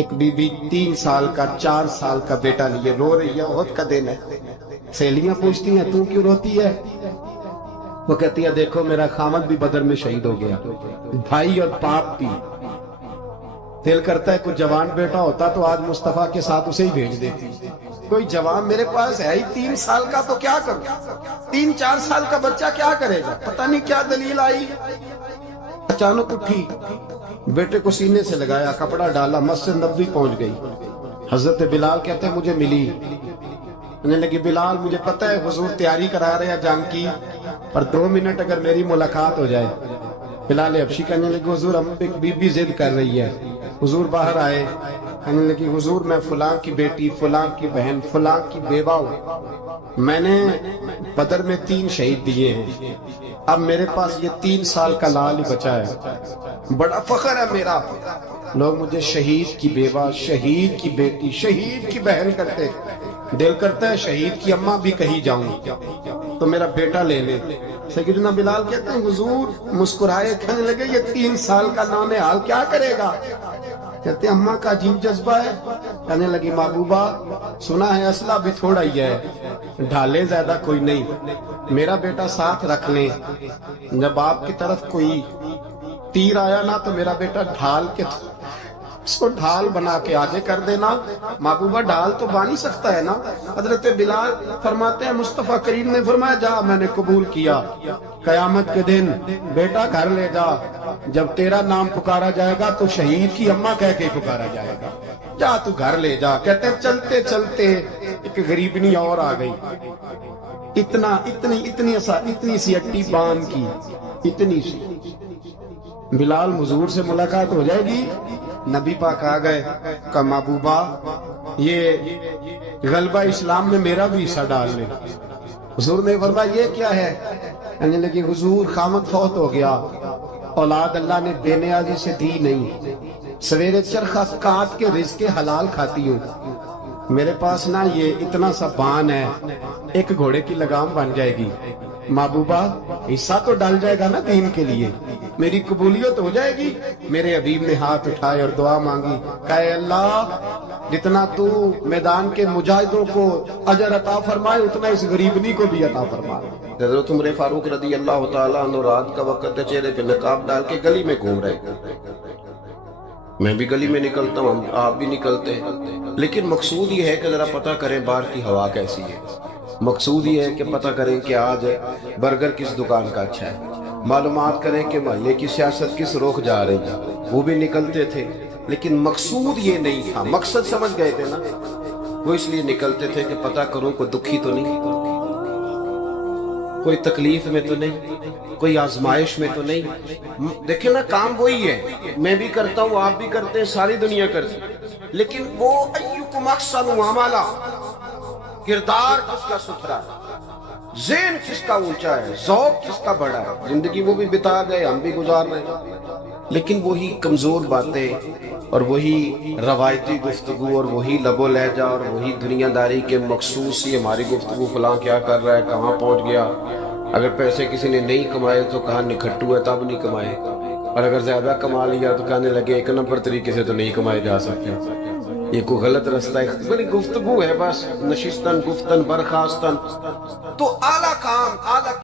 ایک be be 3 سال کا 4 سال کا بیٹا لیے رو رہی ہے، بہت کا دن ہے۔ سہیلیاں پوچھتی ہیں تو کیوں روتی ہے؟ وہ کہتی ہے دیکھو میرا خامد بھی بدر میں شہید ہو گیا، بھائی اور باپ بھی۔ دل کرتا ہے کوئی جوان بیٹا ہوتا تو آج مصطفیٰ کے ساتھ اسے ہی بھیج دیتی۔ کوئی جوان میرے پاس ہے ہی 3 سال کا تو کیا کروں؟ 3-4 سال کا بچہ کیا کرے گا؟ پتہ نہیں کیا دلیل آئی، اچانک اٹھی، بیٹے کو سینے سے لگایا، کپڑا ڈالا، مسجد نبوی پہنچ گئی۔ حضرت بلال کہتے ہیں مجھے ملی، کہنے لگی بلال مجھے پتہ ہے حضور تیاری کرا رہے ہیں جنگ کی، پر 2 منٹ اگر میری ملاقات ہو جائے۔ بلال حبشی کہنے لگے حضور ہم ایک بی بی ضد کر رہی ہے۔ حضور باہر آئے، کہنے لگی حضور میں فلاں کی بیٹی، فلاں کی بہن، فلاں کی بیوہ ہوں، میں نے بدر میں 3 شہید دیے ہیں، اب میرے پاس یہ 3 سال کا لال ہی بچا ہے، بڑا فخر ہے میرا، لوگ مجھے شہید کی بیوہ، شہید کی بیٹی، شہید کی بہن کرتے، دل کرتا ہے شہید کی اماں بھی کہیں جاؤں تو میرا بیٹا لے لے۔ سیدنا بلال کہتے ہیں حضور مسکرائے، کہنے لگے یہ 3 سال کا نونہال کیا کرے گا؟ کہتے ہیں اماں کا عجیب جذبہ ہے۔ کہنے لگی محبوبہ سنا ہے اسلحہ بھی تھوڑا ہی ہے، ڈھالے زیادہ کوئی نہیں، میرا بیٹا ساتھ رکھ لیں، جب آپ کی طرف کوئی تیر آیا نا تو میرا بیٹا ڈھال کے اس کو ڈھال بنا کے آگے کر دینا۔ محبوبہ ڈھال تو بانی سکتا ہے نا۔ حضرت بلال فرماتے ہیں مصطفیٰ کریم نے فرمایا جا میں نے قبول کیا، قیامت کے دن بیٹا گھر لے جا، جب تیرا نام پکارا جائے گا تو شہید کی اماں کہہ کے پکارا جائے گا، جا تو گھر لے جا۔ کہتے ہیں چلتے چلتے ایک غریبنی اور آ گئی، اتنی سی اٹی بان کی، اتنی سی۔ بلال حضور سے ملاقات ہو جائے گی، نبی پاک آ گئے، کہا محبوبہ یہ غلبہ اسلام میں میرا بھی حصہ ڈال لے۔ حضور نے فرمایا یہ کیا ہے؟ کہنے لگی حضور خامد فوت ہو گیا، اولاد اللہ نے بے نیازی سے دی نہیں، سویرے چرخہ کاٹ کے رزق حلال کھاتی ہوں، میرے پاس نا یہ اتنا سا بان ہے، ایک گھوڑے کی لگام بن جائے گی، محبوبہ حصہ تو ڈال جائے گا نا دین کے لیے، میری قبولیت ہو جائے گی۔ میرے حبیب نے ہاتھ اٹھائے اور دعا مانگی، کہے اللہ جتنا تو میدان کے مجاہدوں کو اجر عطا فرمائے اتنا اس غریبنی کو بھی عطا فرمائے۔ حضرت عمر فاروق رضی اللہ تعالیٰ عنہ رات کا وقت ہے، چہرے پہ نقاب ڈال کے گلی میں گھوم رہے، میں بھی گلی میں نکلتا ہوں، آپ بھی نکلتے ہیں، لیکن مقصود یہ ہے کہ ذرا پتہ کریں باہر کی ہوا کیسی ہے، مقصود یہ ہے کہ پتہ کریں کہ آج برگر کس دکان کا اچھا ہے، معلومات کریں کہ محلے کی سیاست کس رخ جا رہی ہے۔ وہ بھی نکلتے تھے لیکن مقصود یہ نہیں تھا، مقصد سمجھ گئے تھے نا، وہ اس لیے نکلتے تھے کہ پتہ کروں کوئی دکھی تو نہیں، کوئی تکلیف میں تو نہیں، کوئی آزمائش میں تو نہیں۔ دیکھیں نا کام وہی ہے، میں بھی کرتا ہوں، آپ بھی کرتے ہیں، ساری دنیا کرتی ہے، لیکن وہ ایکم احسن عملا، کردار کس کا ستھرا ہے، ذہن کس کا اونچا ہے، ذوق کس کا بڑا ہے۔ زندگی وہ بھی بتا گئے، ہم بھی گزار رہے ہیں، لیکن وہی کمزور باتیں اور وہی روایتی گفتگو اور وہی لب و لہجہ اور وہی دنیا داری کے مخصوص ہی ہماری گفتگو، فلاں کیا کر رہا ہے، کہاں پہنچ گیا، اگر پیسے کسی نے نہیں کمائے تو کہاں نکھٹو ہے تب نہیں کمائے، اور اگر زیادہ کما لیا تو کہنے لگے 1 نمبر طریقے سے تو نہیں کمائے جا سکتے، یہ کوئی غلط رستہ ہے، گفتگو ہے بس، نشستن گفتن برخاستن، تو اعلیٰ کام اعلیٰ